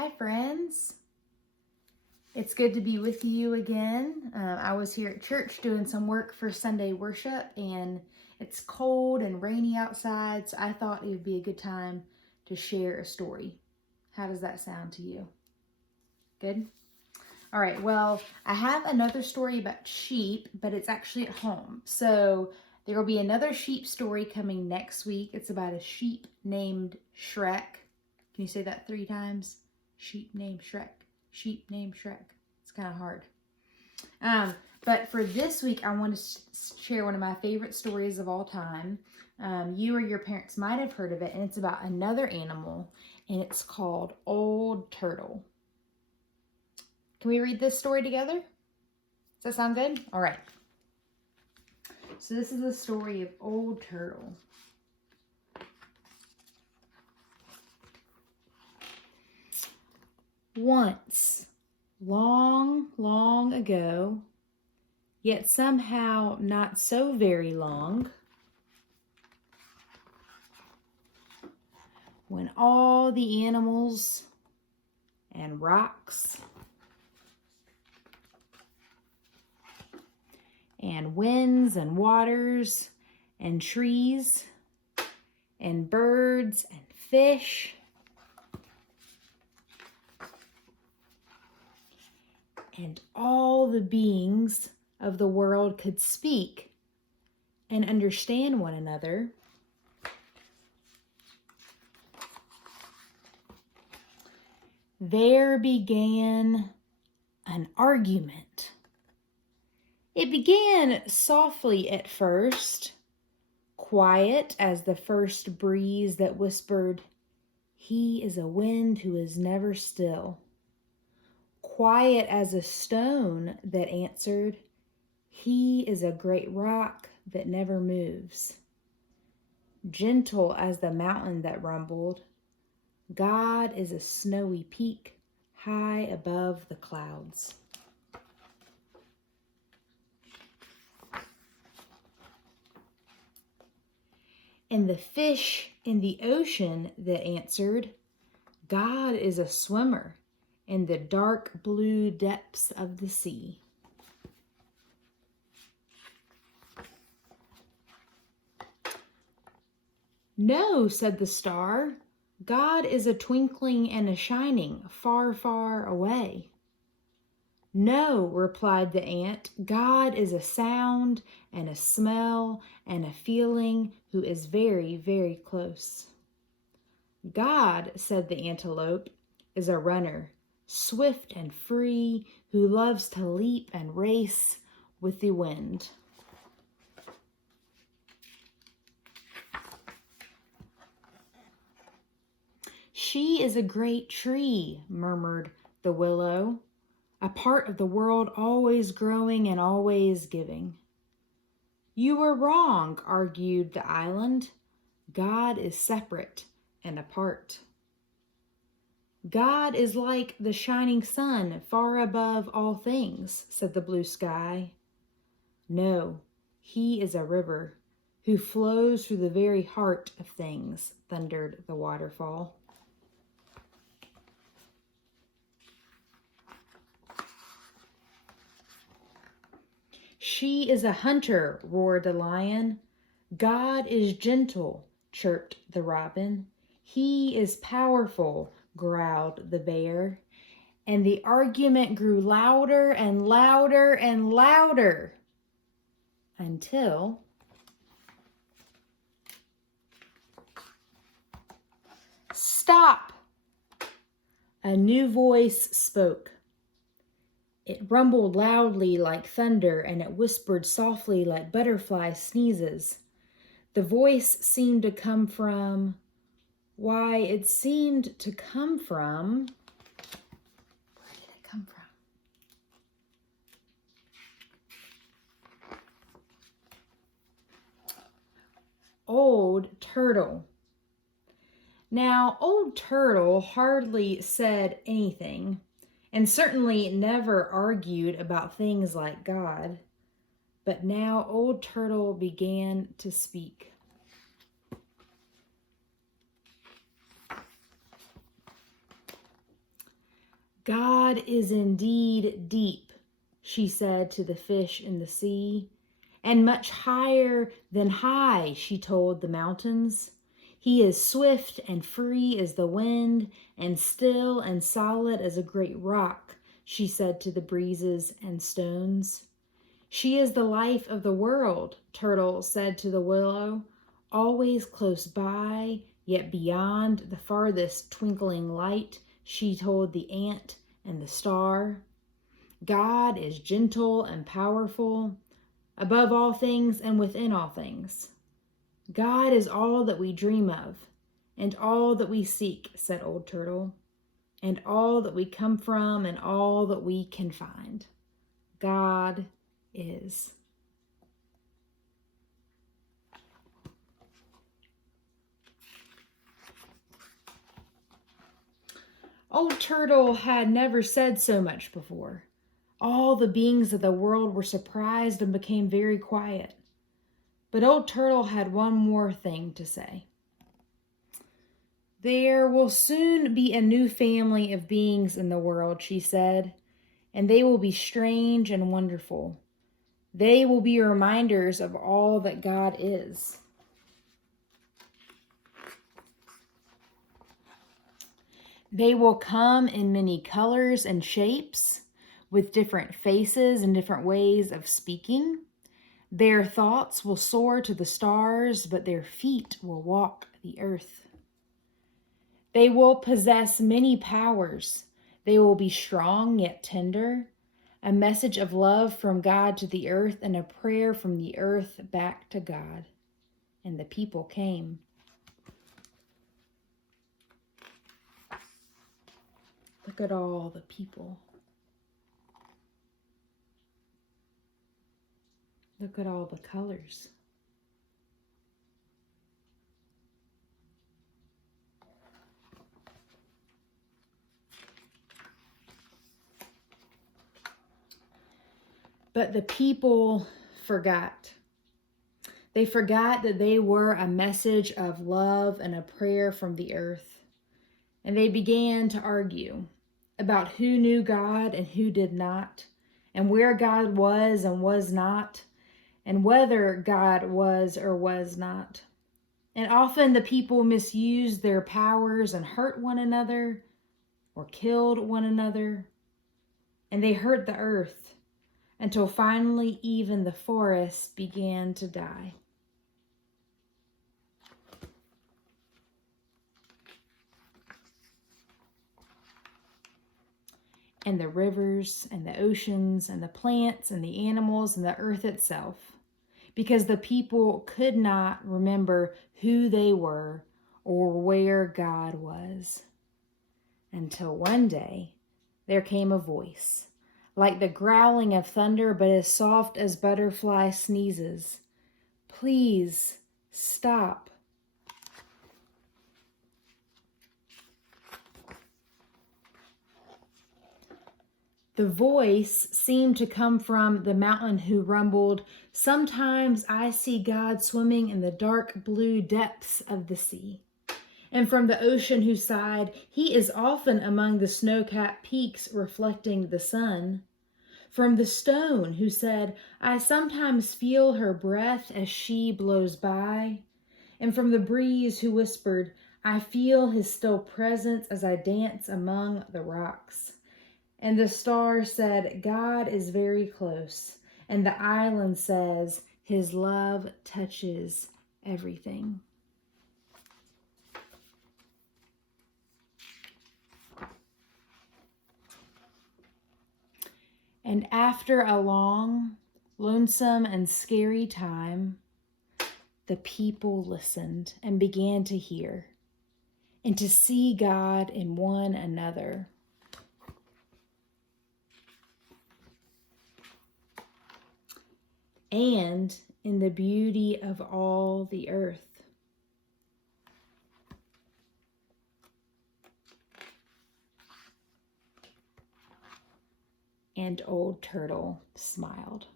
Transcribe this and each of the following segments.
Hi, friends. It's good to be with you again. I was here at church doing some work for Sunday worship, and it's cold and rainy outside, so I thought it would be a good time to share a story. How does that sound to you? Good? All right, well, I have another story about sheep, but it's actually at home. So there will be another sheep story coming next week. It's about a sheep named Shrek. Can you say that 3 times? Sheep named Shrek. Sheep named Shrek. It's kind of hard. But for this week, I want to share one of my favorite stories of all time. You or your parents might have heard of it, and it's about another animal, and it's called Old Turtle. Can we read this story together? Does that sound good? All right. So this is the story of Old Turtle. Once, long, long ago, yet somehow not so very long, when all the animals and rocks and winds and waters and trees and birds and fish and all the beings of the world could speak and understand one another, there began an argument. It began softly at first, quiet as the first breeze that whispered, "He is a wind who is never still." Quiet as a stone that answered, "He is a great rock that never moves." Gentle as the mountain that rumbled, "God is a snowy peak high above the clouds." And the fish in the ocean that answered, "God is a swimmer in the dark blue depths of the sea." "No," said the star, "God is a twinkling and a shining far, far away." "No," replied the ant, "God is a sound and a smell and a feeling who is very, very close." "God," said the antelope, "is a runner, swift and free, who loves to leap and race with the wind." "She is a great tree," murmured the willow, "a part of the world always growing and always giving." "You are wrong," argued the island. "God is separate and apart." "God is like the shining sun far above all things," said the blue sky. "No, he is a river who flows through the very heart of things," thundered the waterfall. "She is a hunter," roared the lion. "God is gentle," chirped the robin. "He is powerful," growled the bear. And the argument grew louder and louder and louder until "Stop!" A new voice spoke. It rumbled loudly like thunder, and it whispered softly like butterfly sneezes. The voice seemed to come from, why, it seemed to come from, where did it come from? Old Turtle. Now, Old Turtle hardly said anything, and certainly never argued about things like God. But now Old Turtle began to speak. God is indeed deep, she said to the fish in the sea, and much higher than high, she told the mountains. He is swift and free as the wind, and still and solid as a great rock, she said to the breezes and stones. She is the life of the world, Turtle said to the willow, always close by, yet beyond the farthest twinkling light, she told the ant and the star. God is gentle and powerful, above all things and within all things. God is all that we dream of, and all that we seek, said Old Turtle, and all that we come from and all that we can find. God is. Old Turtle had never said so much before. All the beings of the world were surprised and became very quiet. But Old Turtle had one more thing to say. There will soon be a new family of beings in the world, she said, and they will be strange and wonderful. They will be reminders of all that God is. They will come in many colors and shapes, with different faces and different ways of speaking. Their thoughts will soar to the stars, but their feet will walk the earth. They will possess many powers. They will be strong yet tender, a message of love from God to the earth and a prayer from the earth back to God. And the people came. Look at all the people. Look at all the colors. But the people forgot. They forgot that they were a message of love and a prayer from the earth. And they began to argue about who knew God and who did not, and where God was and was not, and whether God was or was not. And often the people misused their powers and hurt one another or killed one another. And they hurt the earth until finally even the forest began to die. And the rivers and the oceans and the plants and the animals and the earth itself, because the people could not remember who they were or where God was. Until one day there came a voice, like the growling of thunder, but as soft as butterfly sneezes. Please stop. The voice seemed to come from the mountain who rumbled, "Sometimes I see God swimming in the dark blue depths of the sea." And from the ocean who sighed, "He is often among the snow-capped peaks reflecting the sun." From the stone who said, "I sometimes feel her breath as she blows by." And from the breeze who whispered, "I feel his still presence as I dance among the rocks." And the star said, "God is very close." And the island says, "His love touches everything." And after a long, lonesome, and scary time, the people listened and began to hear and to see God in one another. And in the beauty of all the earth. And Old Turtle smiled.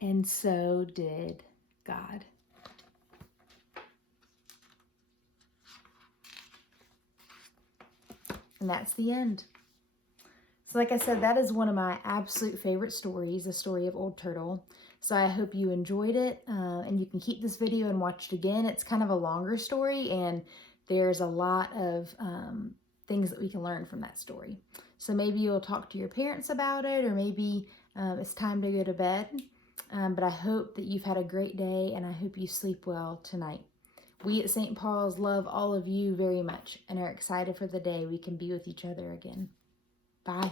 and so did God. And that's the end. So like I said, that is one of my absolute favorite stories, the story of Old Turtle. So I hope you enjoyed it, and you can keep this video and watch it again. It's kind of a longer story, and there's a lot of things that we can learn from that story. So maybe you'll talk to your parents about it, or maybe it's time to go to bed. But I hope that you've had a great day, and I hope you sleep well tonight. We at St. Paul's love all of you very much and are excited for the day we can be with each other again. Bye.